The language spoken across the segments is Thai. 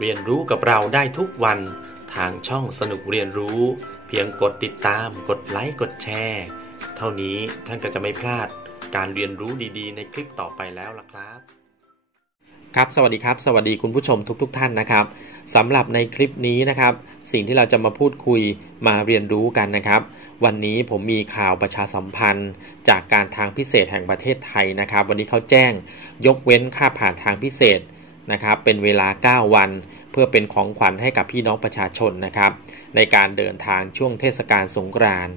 เรียนรู้กับเราได้ทุกวัน ทางช่องสนุกเรียนรู้ เพียงกดติดตาม กดไลค์ กดแชร์ เท่านี้ท่านก็จะไม่พลาดการเรียนรู้ดีๆ ในคลิปต่อไปแล้วล่ะครับ ครับ สวัสดีครับ สวัสดีคุณผู้ชมทุกๆทท่านนะครับสำหรับในคลิปนี้นะครับ สิ่งที่เราจะมาพูดคุยมาเรียนรู้กันนะครับวันนี้ผมมีข่าวประชาสัมพันธ์ จากการทางพิเศษแห่งประเทศไทยนะครับ วันนี้เขาแจ้งยกเว้นค่าผ่านทางพิเศษ นะครับเป็นเวลา 9 วัน เพื่อเป็นของขวัญให้กับพี่น้องประชาชนนะครับในการเดินทางช่วงเทศกาลสงกรานต์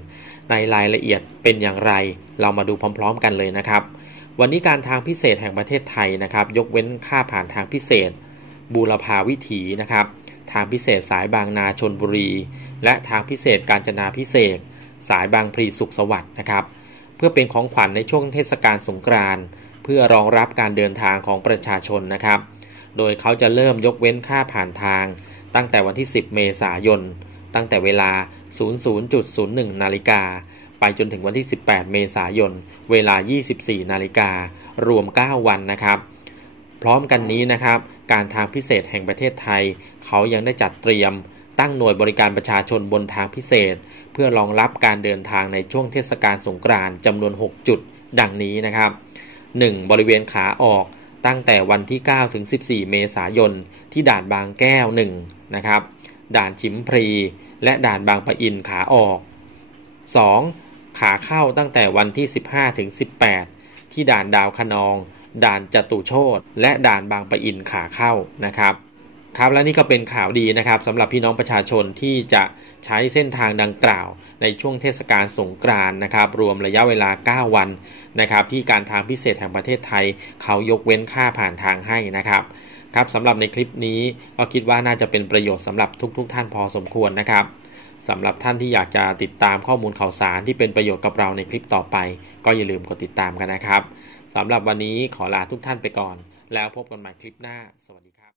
ในรายละเอียดเป็นอย่างไร เรามาดูพร้อม ๆ กันเลยนะครับ วันนี้การทางพิเศษแห่งประเทศไทยนะครับ ยกเว้นค่าผ่านทางพิเศษ บูรพาวิถีนะครับ ทางพิเศษสายบางนาชนบุรี และทางพิเศษกาญจนาพิเศษ สายบางพลีสุขสวัสดิ์นะครับ เพื่อเป็นของขวัญในช่วงเทศกาลสงกรานต์เพื่อรองรับการเดินทางของประชาชนนะครับ โดยเขาจะเริ่มยกเว้นค่าผ่านทาง ตั้งแต่วันที่ 10 เมษายน ตั้งแต่เวลา 00.01 นาฬิกา ไปจนถึงวันที่ 18 เมษายน เวลา 24 นาฬิกา รวม 9 วันนะครับ พร้อมกันนี้นะครับ การทางพิเศษแห่งประเทศไทย เขายังได้จัดเตรียม ตั้งหน่วยบริการประชาชนบนทางพิเศษ เพื่อรองรับการเดินทางในช่วงเทศกาลสงกรานต์จำนวน 6 จุด ดังนี้นะครับ 1. บริเวณขาออก ตั้งแต่วันที่ 9 ถึง 14 เมษายน ที่ด่านบางแก้ว 1 นะครับ ด่านชิมพรี และด่านบางปะอินขาออก 2. ขาเข้าตั้งแต่วันที่ 15 ถึง 18 ที่ด่านดาวคะนอง ด่านจตุโชตและด่านบางปะอินขาเข้านะครับ ครับและนี่ก็เป็นข่าวดีนะครับสำหรับพี่น้องประชาชนที่จะใช้เส้นทางดังกล่าว ในช่วงเทศกาลสงกรานต์นะครับ รวมระยะเวลา 9 วันนะครับ ที่การทางพิเศษแห่งประเทศไทย เขายกเว้นค่าผ่านทางให้นะครับครับสำหรับในคลิปนี้ก็คิดว่าน่าจะเป็นประโยชน์สำหรับทุกๆทท่านพอสมควรนะครับสำหรับท่านที่อยากจะติดตามข้อมูลข่าวสารที่เป็นประโยชน์กับเราในคลิปต่อไป ก็อย่าลืมกดติดตามกันนะครับสำหรับวันนี้ขอลาทุกท่านไปก่อน แล้วพบกันใหม่คลิปหน้า สวัสดีครับ